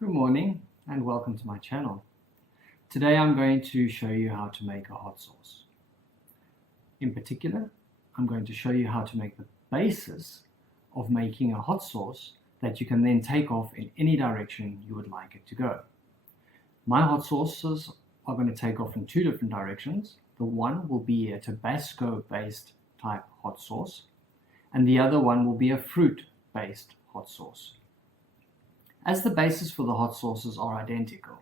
Good morning and welcome to my channel. Today I'm going to show you how to make a hot sauce. In particular, I'm going to show you how to make the basis of making a hot sauce that you can then take off in any direction you would like it to go. My hot sauces are going to take off in two different directions. The one will be a Tabasco based type hot sauce and the other one will be a fruit based hot sauce. As the basis for the hot sauces are identical,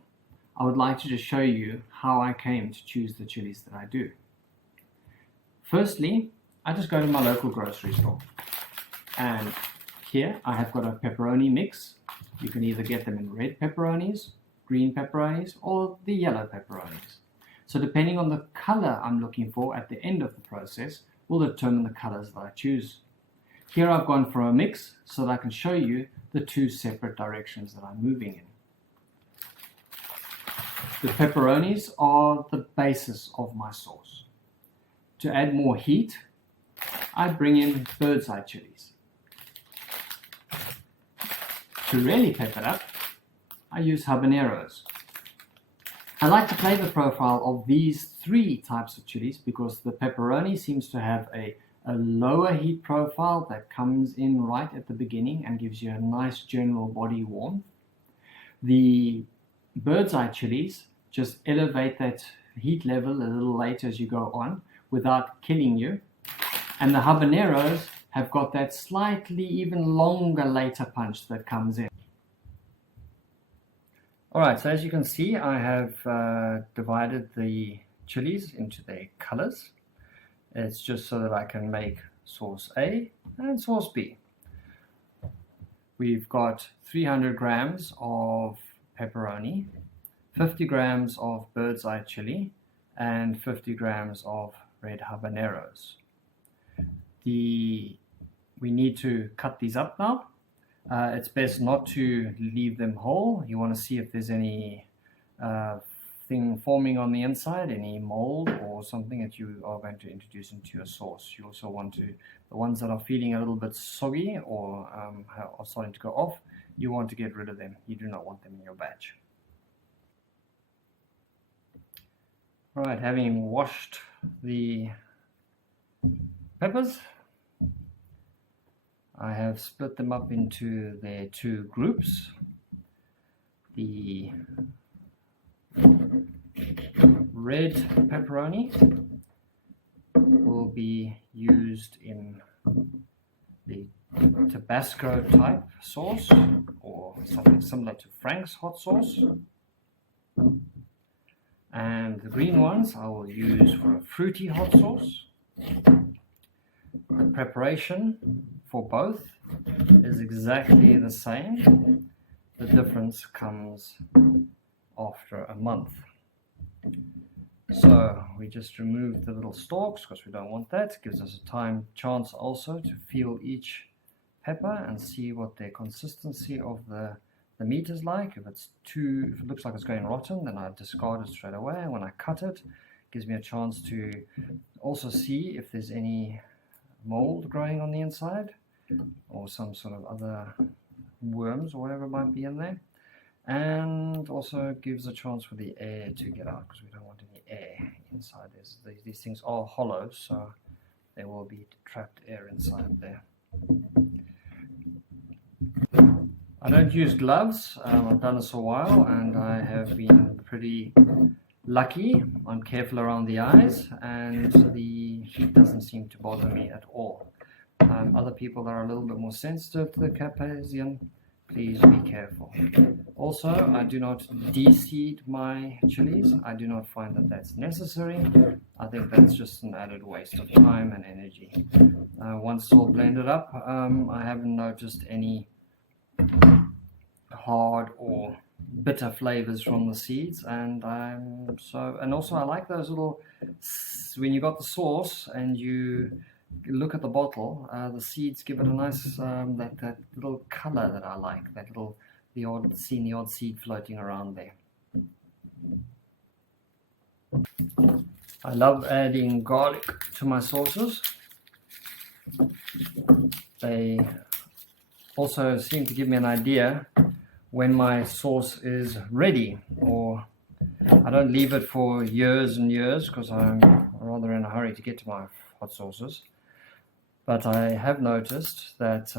I would like to just show you how I came to choose the chilies that I do. Firstly, I just go to my local grocery store, and here I have got a pepperoni mix. You can either get them in red pepperonis, green pepperonis, or the yellow pepperonis. So depending on the color I'm looking for at the end of the process will determine the colors that I choose. Here I've gone for a mix so that I can show you the two separate directions that I'm moving in. The pepperonis are the basis of my sauce. To add more heat, I bring in bird's eye chilies. To really pep it up, I use habaneros. I like the flavor profile of these three types of chilies because the pepperoni seems to have a lower heat profile that comes in right at the beginning and gives you a nice general body warmth. The bird's eye chilies just elevate that heat level a little later as you go on without killing you. And the habaneros have got that slightly even longer later punch that comes in. Alright, so as you can see, I have divided the chilies into their colors. It's just so that I can make sauce A and sauce B. We've got 300 grams of pepperoni, 50 grams of bird's eye chili, and 50 grams of red habaneros. We need to cut these up now. It's best not to leave them whole. You want to see if there's any thing forming on the inside, any mold or something that you are going to introduce into your sauce. You also want to, the ones that are feeling a little bit soggy or are starting to go off, you want to get rid of them. You do not want them in your batch. Alright, having washed the peppers, I have split them up into their two groups. The red pepperoni will be used in the Tabasco type sauce or something similar to Frank's hot sauce, and the green ones I will use for a fruity hot sauce. The preparation for both is exactly the same. The difference comes after a month. So we just remove the little stalks because we don't want that. It gives us a chance also to feel each pepper and see what the consistency of the meat is like. If it looks like it's going rotten, then I discard it straight away. And when I cut it, it gives me a chance to also see if there's any mold growing on the inside or some sort of other worms or whatever might be in there. And also gives a chance for the air to get out because we don't want any air inside this. These things are hollow, so there will be trapped air inside there. I don't use gloves. I've done this a while and I have been pretty lucky. I'm careful around the eyes and the heat doesn't seem to bother me at all. Other people that are a little bit more sensitive to the Carpathian, please be careful. Also, I do not de-seed my chilies. I do not find that that's necessary. I think that's just an added waste of time and energy. Once it's all blended up, I haven't noticed any hard or bitter flavors from the seeds, and also I like those little, when you got the sauce and you look at the bottle, the seeds give it a nice that little color that I like, that little the odd seed floating around there. I love adding garlic to my sauces. They also seem to give me an idea when my sauce is ready, or I don't leave it for years and years because I'm rather in a hurry to get to my hot sauces. But I have noticed that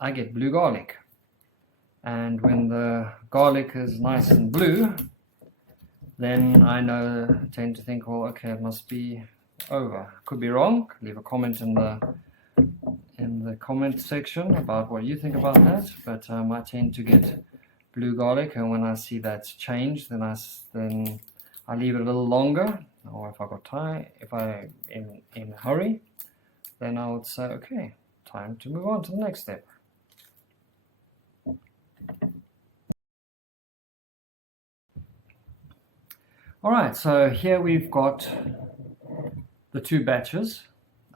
I get blue garlic, and when the garlic is nice and blue, then I tend to think, well, okay, it must be over. Could be wrong. Leave a comment in the comment section about what you think about that. But I tend to get blue garlic, and when I see that's changed, then I leave it a little longer. Or if I got time, if I'm in a hurry, then I would say, okay, time to move on to the next step. All right, so here we've got the two batches.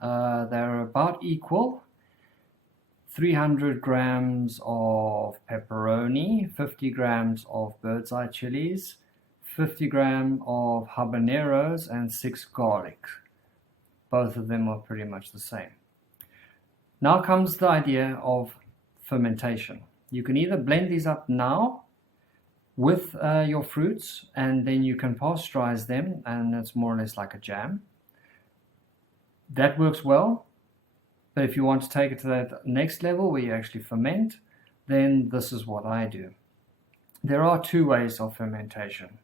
They're about equal. 300 grams of pepperoni, 50 grams of bird's eye chilies, 50 grams of habaneros, and 6 garlic. Both of them are pretty much the same. Now comes the idea of fermentation. You can either blend these up now with your fruits, and then you can pasteurize them, and it's more or less like a jam. That works well. But if you want to take it to that next level where you actually ferment, then this is what I do. There are two ways of fermentation.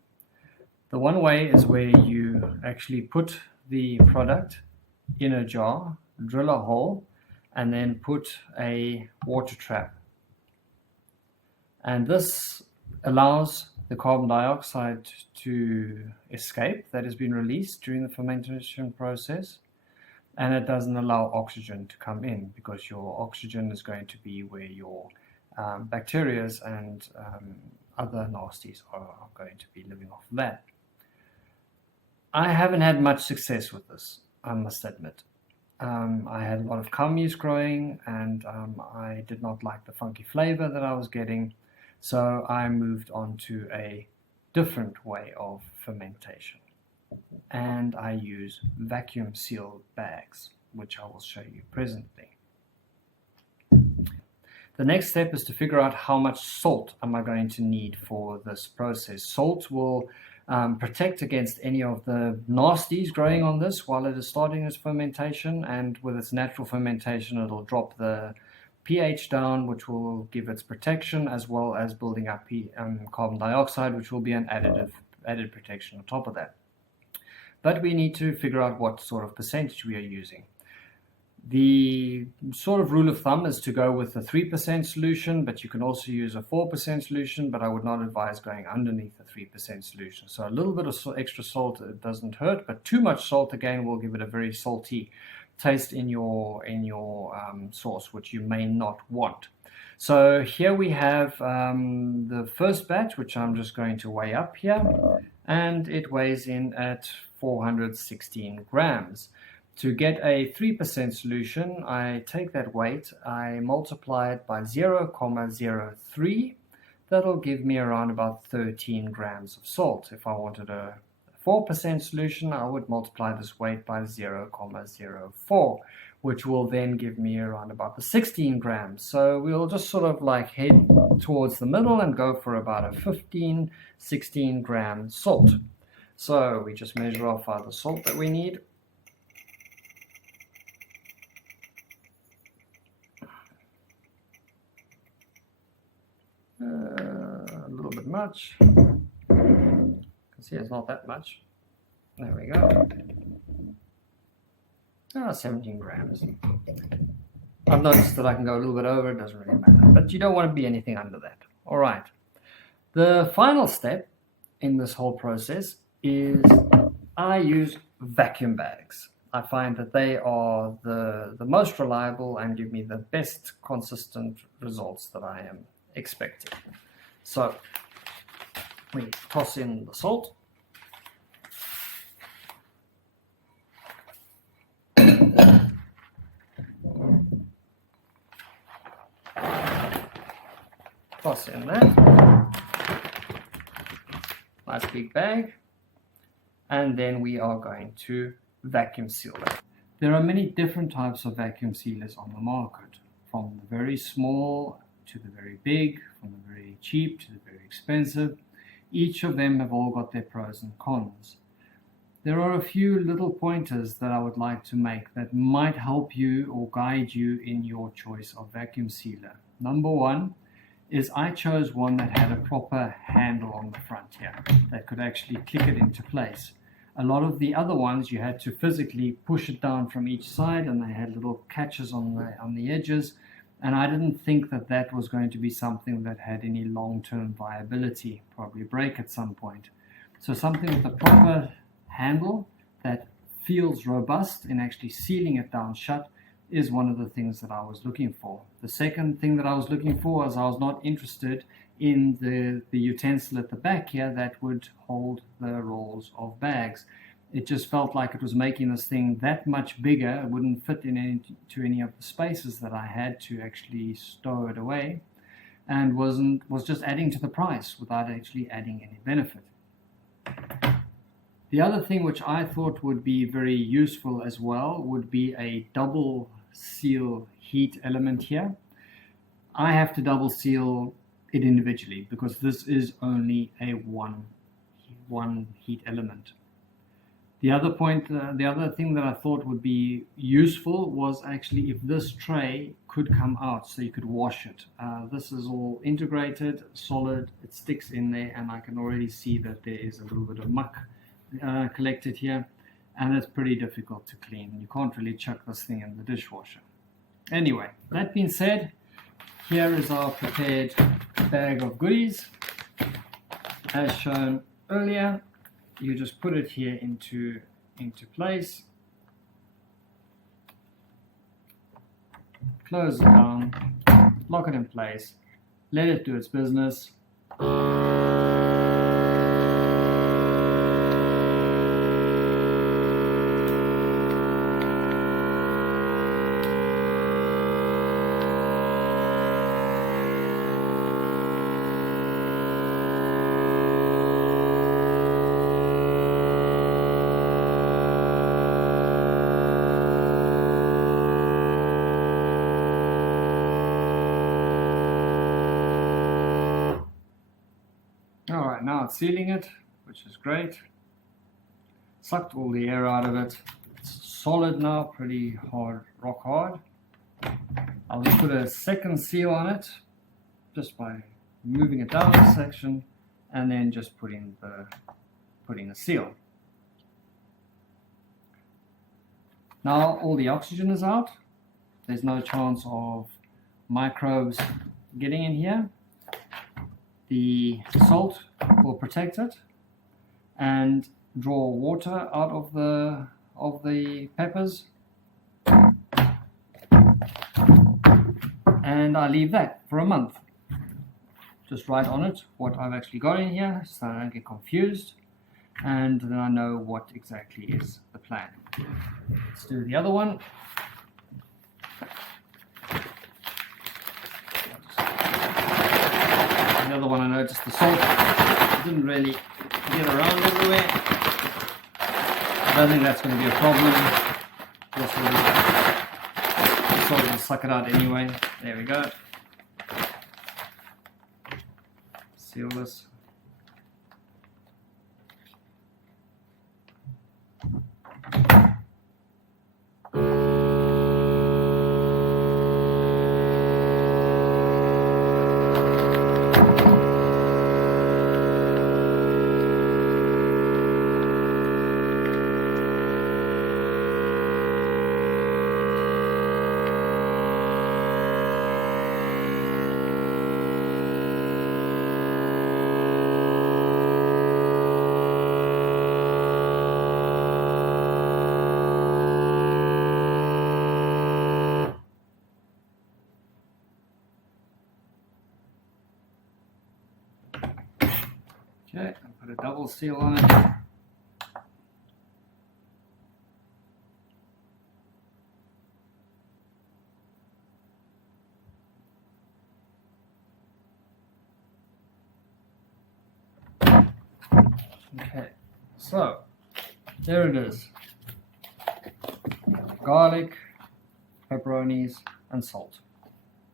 The one way is where you actually put the product in a jar, drill a hole, and then put a water trap. And this allows the carbon dioxide to escape that has been released during the fermentation process. And it doesn't allow oxygen to come in, because your oxygen is going to be where your bacteria and other nasties are going to be living off of that. I haven't had much success with this, I must admit. I had a lot of commies growing, and I did not like the funky flavor that I was getting, so I moved on to a different way of fermentation. And I use vacuum sealed bags, which I will show you presently. The next step is to figure out how much salt am I going to need for this process. Salt will protect against any of the nasties growing on this while it is starting its fermentation, and with its natural fermentation it'll drop the pH down, which will give its protection, as well as building up carbon dioxide, which will be an added protection on top of that. But we need to figure out what sort of percentage we are using. The sort of rule of thumb is to go with a 3% solution, but you can also use a 4% solution, but I would not advise going underneath the 3% solution. So a little bit of extra salt, it doesn't hurt, but too much salt again will give it a very salty taste in your sauce, which you may not want. So here we have the first batch, which I'm just going to weigh up here, and it weighs in at 416 grams. To get a 3% solution, I take that weight, I multiply it by 0.03. That'll give me around about 13 grams of salt. If I wanted a 4% solution, I would multiply this weight by 0.04, which will then give me around about the 16 grams. So we'll just sort of like head towards the middle and go for about a 16 gram salt. So we just measure off the salt that we need. A little bit much. You can see it's not that much. There we go. 17 grams. I've noticed that I can go a little bit over, it doesn't really matter. But you don't want to be anything under that. All right. The final step in this whole process is I use vacuum bags. I find that they are the most reliable and give me the best consistent results that I am expecting. So we toss in the salt. Toss in that. Nice big bag. And then we are going to vacuum seal it. There are many different types of vacuum sealers on the market, from the very small to the very big, from the very cheap to the very expensive. Each of them have all got their pros and cons. There are a few little pointers that I would like to make that might help you or guide you in your choice of vacuum sealer. Number one is I chose one that had a proper handle on the front here that could actually click it into place. A lot of the other ones you had to physically push it down from each side, and they had little catches on the edges, and I didn't think that that was going to be something that had any long-term viability, probably break at some point. So something with a proper handle that feels robust in actually sealing it down shut is one of the things that I was looking for. The second thing that I was looking for is I was not interested in the utensil at the back here that would hold the rolls of bags. It just felt like it was making this thing that much bigger. It wouldn't fit into any of the spaces that I had to actually stow it away, and was just adding to the price without actually adding any benefit. The other thing which I thought would be very useful as well would be a double seal heat element here. I have to double seal it individually because this is only a one heat element. The other thing that I thought would be useful was actually if this tray could come out so you could wash it. This is all integrated, solid, it sticks in there, and I can already see that there is a little bit of muck collected here, and it's pretty difficult to clean. You can't really chuck this thing in the dishwasher. Anyway, that being said, here is our prepared bag of goodies. As shown earlier, you just put it here into place, close it down, lock it in place, let it do its business. Alright, now it's sealing it, which is great. Sucked all the air out of it. It's solid now, pretty hard, rock hard. I'll just put a second seal on it, just by moving it down a section, and then just putting the seal. Now all the oxygen is out. There's no chance of microbes getting in here. The salt will protect it and draw water out of the peppers, and I leave that for a month. Just write on it what I've actually got in here so I don't get confused, and then I know what exactly is the plan. Let's do the other one. The other one, I noticed the salt didn't really get around everywhere. I don't think that's going to be a problem. The salt will suck it out anyway. There we go. Seal this. Okay, I'll put a double seal on it. Okay, so there it is. Garlic, pepperonis, and salt.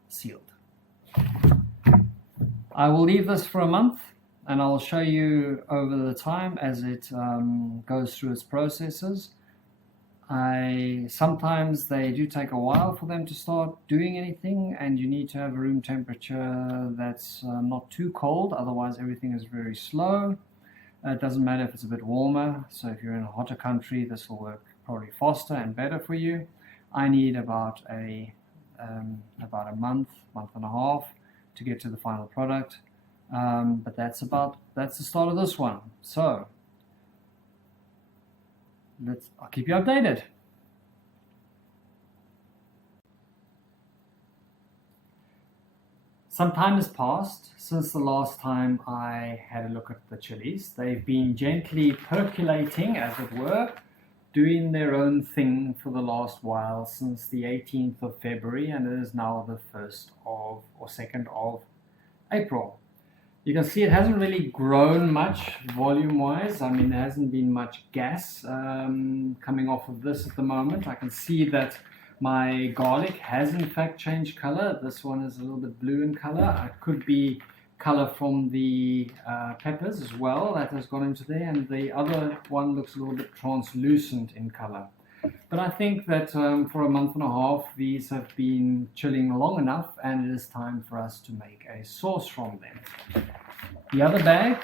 Sealed. I will leave this for a month and I'll show you over the time as it goes through its processes. Sometimes they do take a while for them to start doing anything, and you need to have a room temperature that's not too cold, otherwise everything is very slow. It doesn't matter if it's a bit warmer, so if you're in a hotter country this will work probably faster and better for you. I need about a month and a half to get to the final product, but that's the start of this one. So I'll keep you updated. Some time has passed since the last time I had a look at the chilies. They've been gently percolating, as it were, doing their own thing for the last while, since the 18th of February, and it is now the 1st or 2nd of April. You can see it hasn't really grown much volume-wise. I mean, there hasn't been much gas coming off of this at the moment. I can see that my garlic has in fact changed color. This one is a little bit blue in color. It could be color from the peppers as well that has gone into there, and the other one looks a little bit translucent in color. But I think that for a month and a half these have been chilling long enough, and it is time for us to make a sauce from them. The other bag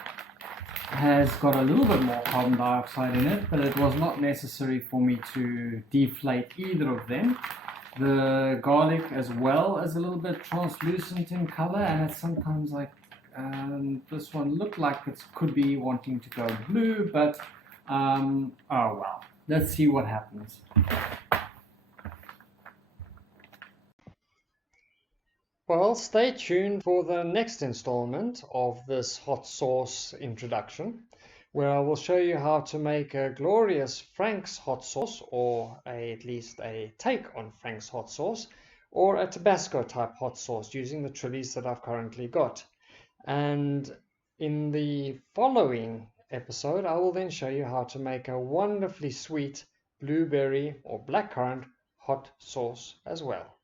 has got a little bit more carbon dioxide in it, but it was not necessary for me to deflate either of them. The garlic as well is a little bit translucent in color, and it's sometimes like this one looked like it could be wanting to go blue, but oh well. Let's see what happens. Well, stay tuned for the next installment of this hot sauce introduction, where I will show you how to make a glorious Frank's hot sauce, or at least a take on Frank's hot sauce, or a Tabasco type hot sauce using the chilies that I've currently got. And in the following episode, I will then show you how to make a wonderfully sweet blueberry or blackcurrant hot sauce as well.